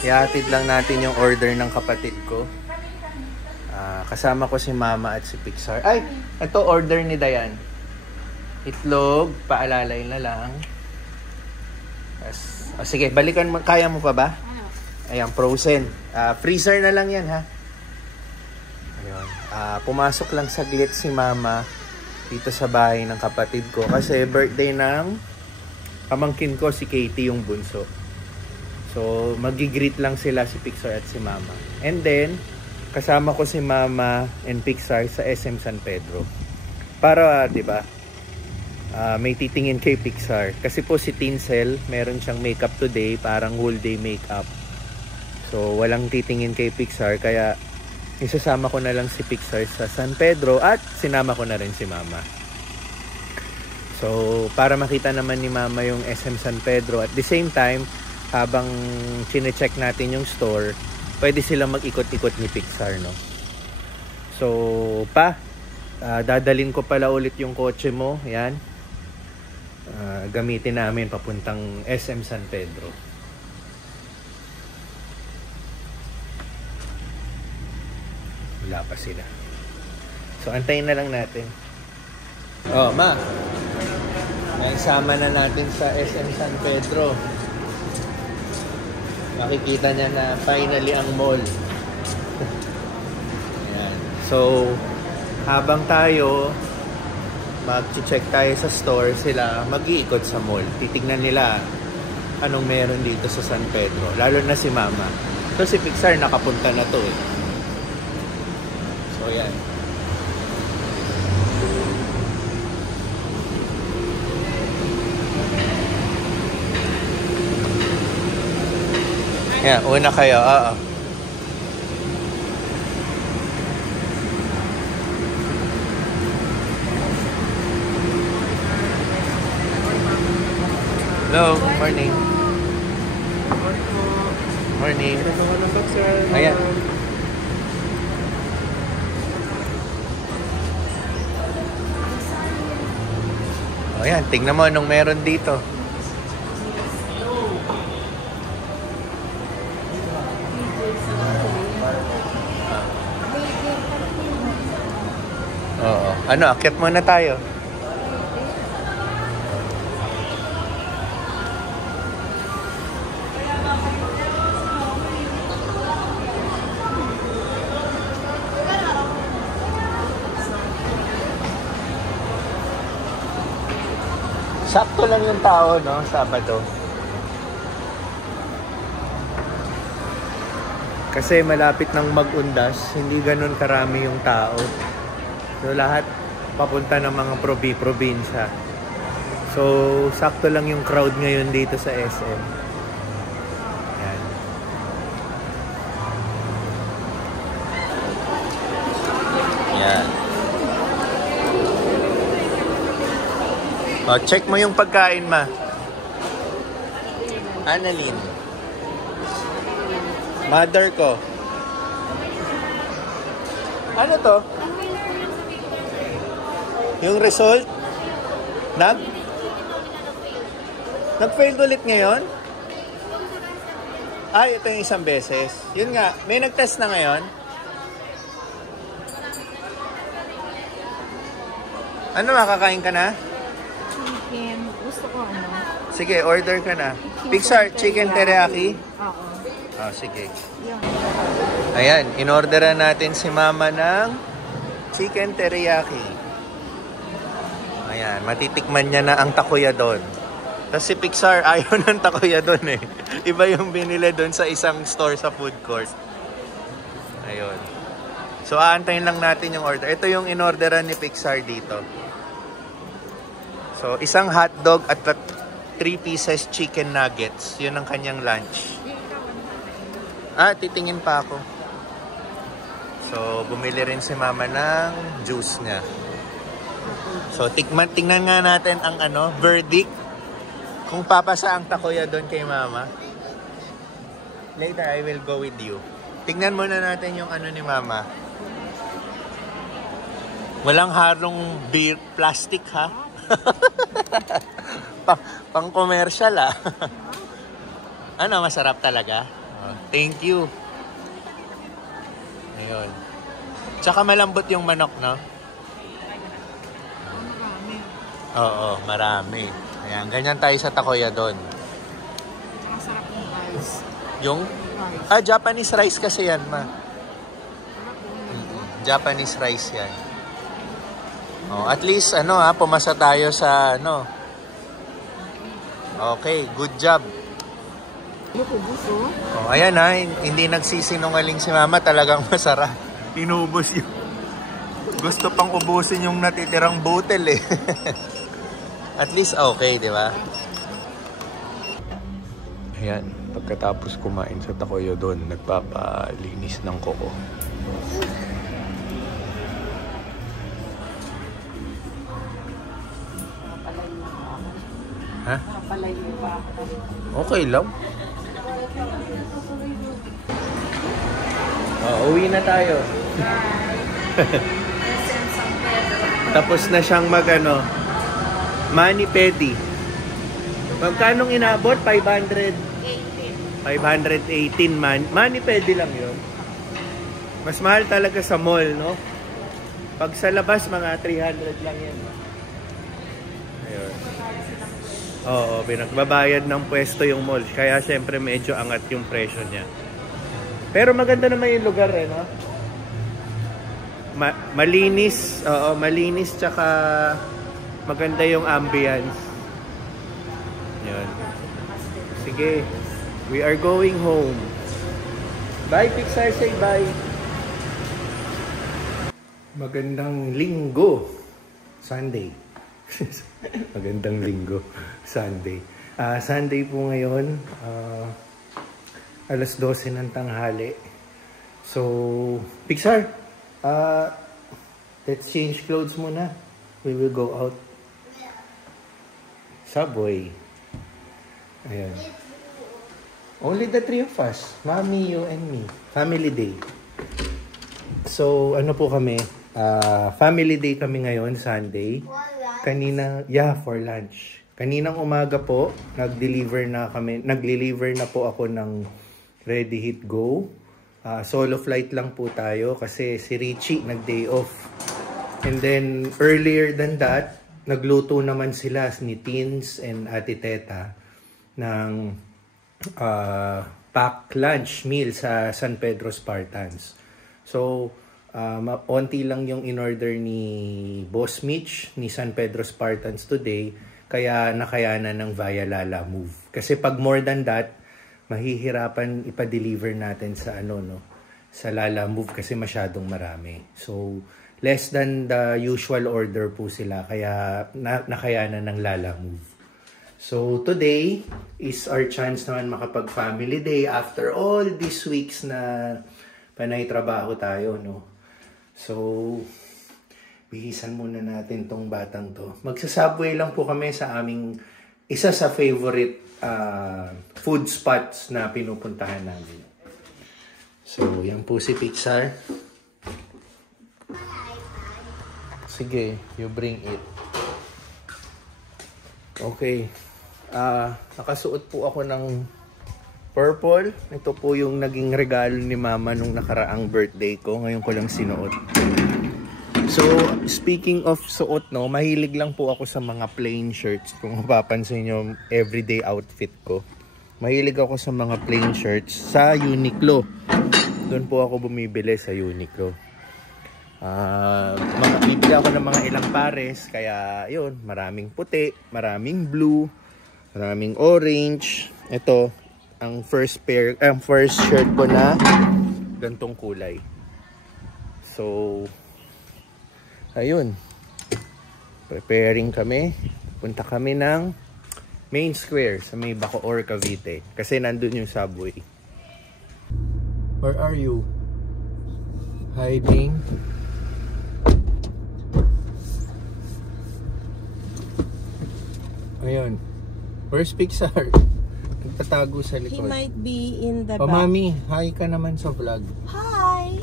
Ihatid lang natin yung order ng kapatid ko. Kasama ko si Mama at si Pixar. Ay, ito order ni Dayan. Itlog, paalalay na lang. Sige, balikan mo. Kaya mo pa ba? Ayan, frozen. Freezer na lang yan, ha? Ayun. Pumasok lang saglit si Mama dito sa bahay ng kapatid ko. Kasi birthday ng pamangkin ko, si Katie, yung bunso. So, magigreet lang sila si Pixar at si Mama. And then, kasama ko si Mama and Pixar sa SM San Pedro. Para, di ba, may titingin kay Pixar. Kasi po si Tinsel, meron siyang makeup today, parang whole day makeup. So, walang titingin kay Pixar. Kaya, isasama ko na lang si Pixar sa San Pedro at sinama ko na rin si Mama. So, para makita naman ni Mama yung SM San Pedro. At the same time, habang chine-check natin yung store, pwede silang mag-ikot-ikot ni Pixar, no? So, dadalhin ko pala ulit yung kotse mo. Yan. Gamitin namin papuntang SM San Pedro. Wala pa sila. So, antayin na lang natin. Oh, Ma. Naisama na natin sa SM San Pedro. Makikita niya na finally ang mall. Ayan. So, habang tayo mag-check tayo sa store, sila mag-iikot sa mall. Titignan nila anong meron dito sa San Pedro. Lalo na si Mama. So, si Pixar nakapunta na to eh. So, ayan. Yan, una kayo. Hello, morning. Morning. Ayan. O yan, tingnan mo anong meron dito. Oo. Ano, akyat muna tayo. Sakto lang yung tao, no? Sabado. Kasi malapit ng mag-undas, hindi ganun karami yung tao. So, lahat papunta ng mga probinsya. So, sakto lang yung crowd ngayon dito sa SM. Yan. Yan. O, check mo yung pagkain, Ma. Annalyn. Mother ko. Ano to? Yung result? Nag-failed ulit ngayon? Ay, ito yung isang beses. Yun nga, may nag-test na ngayon? Ano, makakain ka na? Chicken. Gusto ko ano? Sige, order ka na. Pixar, chicken teriyaki? Oo. Oh, sige. Ayan, inorderan natin si Mama ng chicken teriyaki. Ayan, matitikman niya na ang takoya doon. Tapos si Pixar, ayaw ng takoya doon eh. Iba yung binili doon sa isang store sa food court. Ayun. So, aantayin lang natin yung order. Ito yung inorderan ni Pixar dito. So, isang hotdog at 3 pieces chicken nuggets. Yun ang kanyang lunch. Titingin pa ako. So, bumili rin si Mama ng juice niya. So, tingnan nga natin ang verdict. Kung papasa ang takoya doon kay Mama. Later, I will go with you. Tingnan muna natin yung ni Mama. Walang harong beer, plastic ha. Pang commercial Ano, masarap talaga? Thank you. Ayun. Tsaka malambot yung manok, no? Marami. Oo, marami. Ayan, ganyan tayo sa Takoyadon. Masarap yung rice. Yung? Rice. Japanese rice kasi yan, ma. Sarap yung Japanese rice yan. Oh, at least, pumasa tayo sa, Okay, good job. Lukubos, oh. Oh, ayan ha, hindi nagsisinungaling si mama, talagang masarap. Inubos yun. Gusto pang ubusin yung natitirang butel eh. At least okay, di ba? Ayan, pagkatapos kumain sa Takoyadon, nagpapalinis ng kuko. Ha? Okay lang. Uwi na tayo. Tapos na siyang mani-pedi. Magkanong inabot? 518 mani-pedi lang yun. Mas mahal talaga sa mall, no? Pag sa labas, mga 300 lang yan. Ayun. Oo, pinagbabayad ng pwesto yung mall. Kaya syempre medyo angat yung presyo niya. Pero maganda naman yung lugar no? Malinis, malinis tsaka maganda yung ambience. Yun. Sige, we are going home. Bye Pixar, say bye. Magandang linggo. Sunday. Magandang linggo. Sunday. Sunday po ngayon. Alas 12 ng tanghali. So, Pixar, let's change clothes muna. We will go out. Subway. Ayan. Only the three of us. Mommy, you, and me. Family day. So, po kami? Family day kami ngayon, Sunday. Kanina, for lunch. Kaninang umaga po, nag-deliver na po ako ng Ready Hit Go. Solo flight lang po tayo kasi si Richie nag-day off. And then earlier than that, nagluto naman sila ni Teens and Ate Teta ng pack lunch meal sa San Pedro Spartans. So, onti lang yung in-order ni Boss Mitch ni San Pedro Spartans today, kaya nakayanan ng Via Lala Move. Kasi pag more than that, mahihirapan ipa-deliver natin sa sa Lala Move kasi masyadong marami. So, less than the usual order po sila, kaya nakayanan ng Lala Move. So, today is our chance naman makapag-family day after all these weeks na panay trabaho tayo, no? So, bihisan muna natin tong batang to. Magsasubway lang po kami sa aming isa sa favorite food spots na pinupuntahan namin. So, yan po si Pixar. Sige, you bring it. Okay. Nakasuot po ako ng purple. Ito po yung naging regalo ni Mama nung nakaraang birthday ko. Ngayon ko lang sinuot. So, speaking of suot, mahilig lang po ako sa mga plain shirts. Kung mapapansin nyo, everyday outfit ko. Mahilig ako sa mga plain shirts sa Uniqlo. Doon po ako bumibili sa Uniqlo. Bibili ako ng mga ilang pares. Kaya, yun, maraming puti, maraming blue, maraming orange. Ito, ang first shirt ko na gantong kulay. So, ayun, preparing kami. Punta kami ng Main Square sa may Bacoor, Cavite. Kasi nandun yung subway. Where are you? Hiding? Ayun. Where's Pixar? Nagtatago sa likod. He might be in the back. Mami, hi ka naman sa vlog. Hi!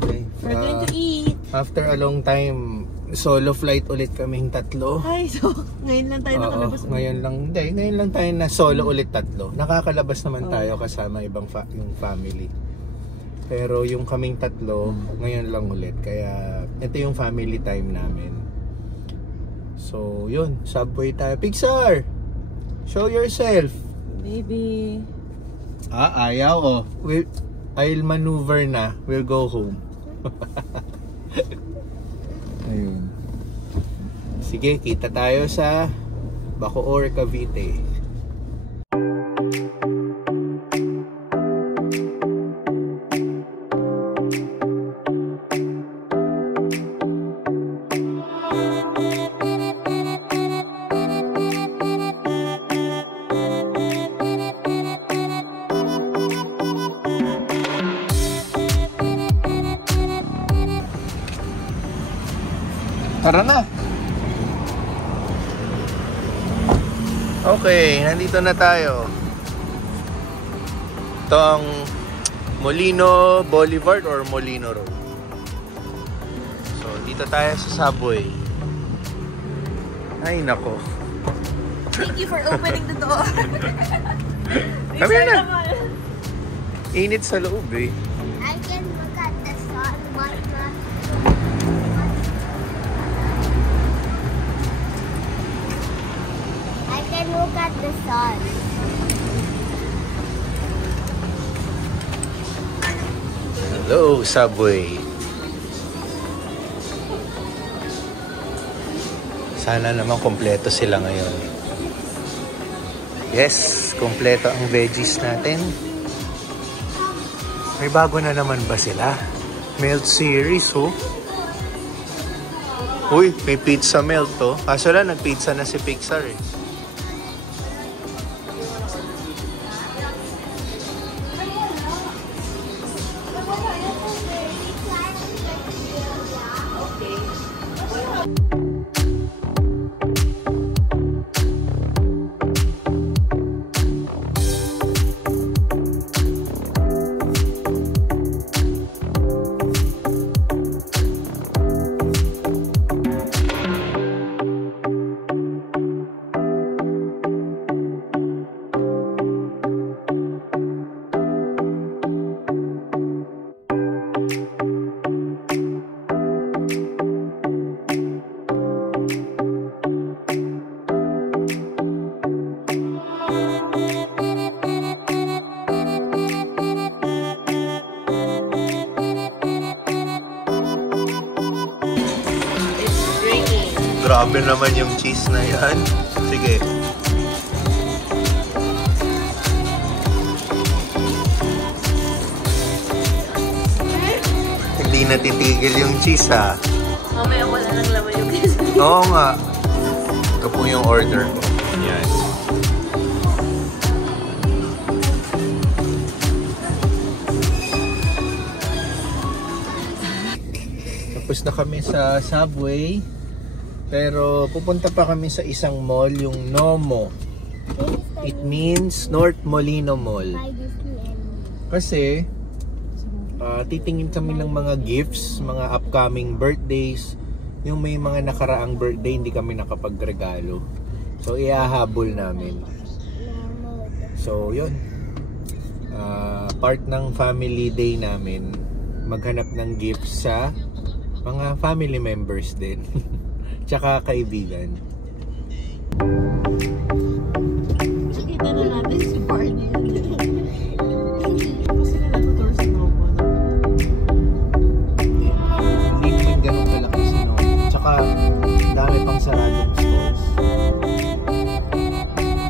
Okay. We're going to eat. After a long time, solo flight ulit kaming tatlo. Ay, so ngayon lang tayo nakalabas. Ngayon lang tayo na solo ulit tatlo. Nakakalabas naman tayo kasama ibang yung family. Pero yung kaming tatlo, ngayon lang ulit. Kaya ito yung family time namin. So, yun. Subway tayo. Pixar! Show yourself! Baby. Ayaw oh. I'll maneuver na. We'll go home. Ayun. Sige, kita tayo sa Bacoor, Cavite. Tara na! Okay, nandito na tayo. Ito ang Molino Boulevard or Molino Road. So, dito tayo sa subway. Ay, nako. Thank you for opening the door. Kami na! Init sa loob eh. I can look at the sun. I can look at the sun. Hello, subway. Sana naman kompleto sila ngayon. Yes, kompleto ang veggies natin. May bago na naman ba sila? Melt series, oh. Uy, may pizza melt, oh. Kaso lang, nag-pizza na si Pixar, eh. Grabe naman yung cheese na yan. Sige. Hindi natitigil yung cheese, ha? Mamaya wala nang laman yung cheese. Oo nga. Ito po yung order ko. Yan. Tapos na kami sa subway. Pero pupunta pa kami sa isang mall, yung NOMO. It means North Molino Mall. Kasi titingin kami ng mga gifts, mga upcoming birthdays. Yung may mga nakaraang birthday, hindi kami nakapagregalo. So iahabol namin. So yun. Part ng family day namin, maghanap ng gifts sa mga family members din. Tsaka kaibigan. Nakita na natin si Barney. Kasi na natutor si Nomo. Hindi naman ganun kalaki si Nomo. Tsaka dami pang saradong stores.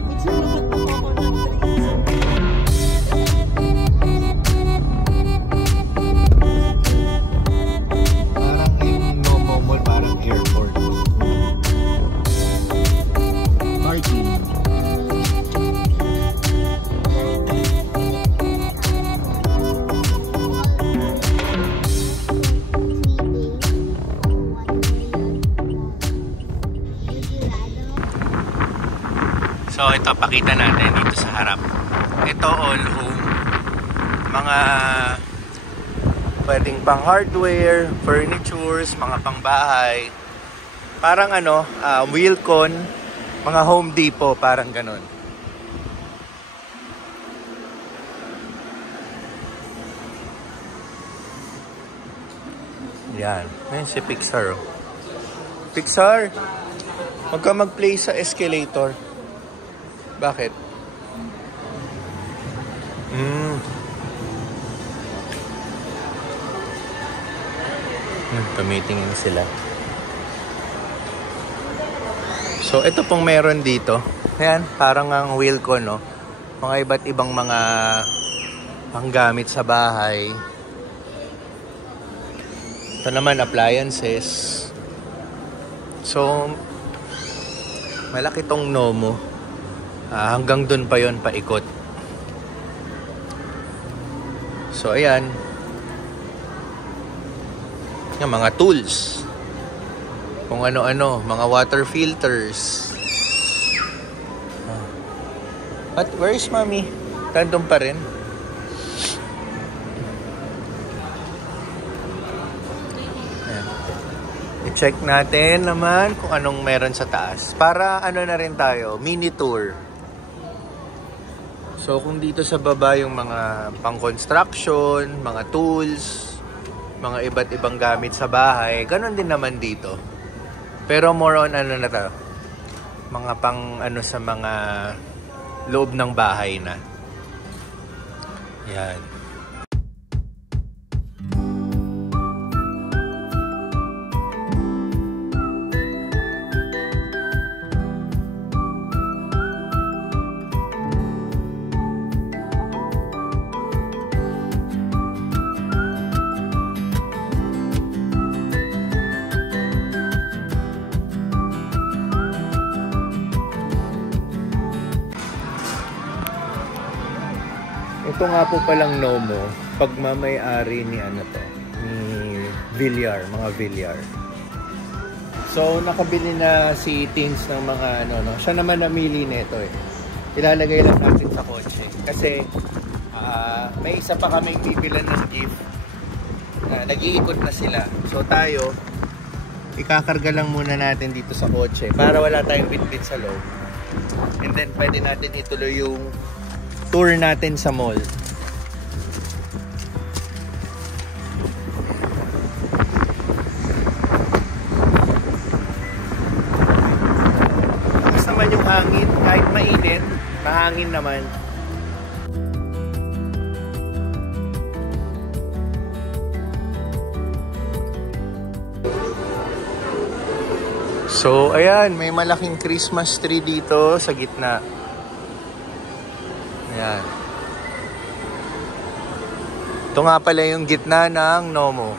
Minsan lahat na ako ng trees. Parang yung NOMO Mall, parang airport. Parking. So ito, pakita natin dito sa harap. Ito all home. Mga pwedeng pang hardware, furnitures, mga pangbahay. Parang ano, Wilcon, mga Home Depot, parang ganon. Yan. Ayan si Pixar. Oh. Pixar! Huwag ka mag-play sa escalator. Bakit? Tumitingin sila. So, ito pong meron dito. Ayan, parang ang Wilcon, no? Mga iba't ibang mga panggamit sa bahay. Ito naman, appliances. So, malaki tong Nomo. Hanggang dun pa yon paikot. So, ayan. Yung mga tools. Kung ano-ano, mga water filters. At where is mommy? Tandong pa rin. Ayan. I-check natin naman kung anong meron sa taas. Para ano na rin tayo, mini tour. So kung dito sa baba yung mga pang-construction, mga tools, mga iba't ibang gamit sa bahay, ganun din naman dito. Pero more on ano na to, mga pang ano sa mga loob ng bahay na. Yan. Ito nga po palang Nomo, pagmamay-ari ni ano to, ni Villar, mga Villar. So nakabili na si Teens ng mga ano, no? Siya naman namili nito eh. Ilalagay lang natin sa kotse kasi may isa pa kaming bibilan ng gift. Nag-iikot na sila. So tayo, ikakarga lang muna natin dito sa kotse para wala tayong bitbit sa loob. And then pwede natin ituloy yung tour natin sa mall. Lakas naman yung hangin, kahit mainit, mahangin naman. So, ayan, may malaking Christmas tree dito sa gitna. Ayan. Ito nga pala yung gitna ng Nomo.